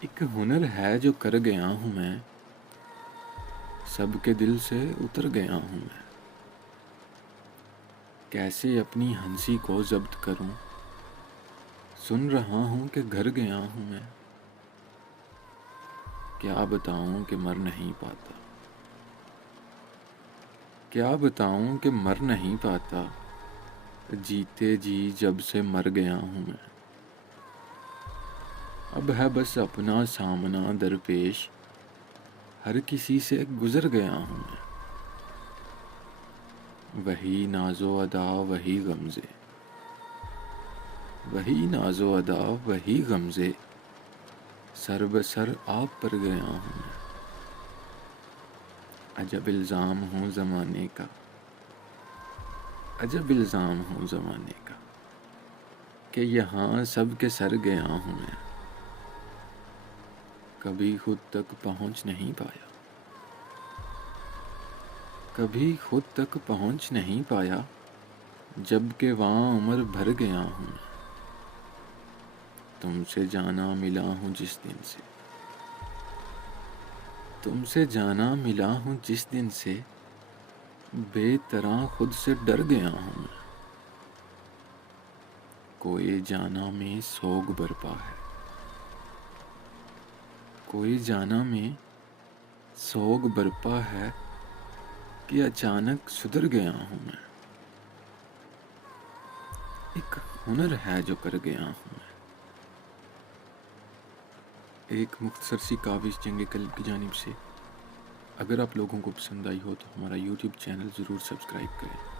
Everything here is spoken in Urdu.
ایک ہنر ہے جو کر گیا ہوں میں، سب کے دل سے اتر گیا ہوں میں۔ کیسے اپنی ہنسی کو ضبط کروں، سن رہا ہوں کہ گھر گیا ہوں میں۔ کیا بتاؤں کہ مر نہیں پاتا، کیا بتاؤں کہ مر نہیں پاتا، جیتے جی جب سے مر گیا ہوں میں۔ اب ہے بس اپنا سامنا درپیش، ہر کسی سے گزر گیا ہوں میں۔ وہی ناز و ادا وہی غمزے، وہی ناز و ادا وہی غمزے، سر بسر آپ پر گیا ہوں میں۔ عجب الزام ہوں زمانے کا، عجب الزام ہوں زمانے کا، کہ یہاں سب کے سر گیا ہوں میں۔ کبھی خود تک پہنچ نہیں پایا، کبھی خود تک پہنچ نہیں پایا، جب کہ وہاں عمر بھر گیا ہوں میں۔ تم سے جانا ملا ہوں جس دن سے، تم سے جانا ملا ہوں جس دن سے، بے طرح خود سے ڈر گیا ہوں میں۔ کوئی جانا میں سوگ برپا ہے، کوئی جانا میں سوگ برپا ہے، کہ اچانک سدھر گیا ہوں میں۔ ایک ہنر ہے جو کر گیا ہوں میں۔ ایک مختصر سی کاوش جنگ قلب کی جانب سے۔ اگر آپ لوگوں کو پسند آئی ہو تو ہمارا یوٹیوب چینل ضرور سبسکرائب کریں۔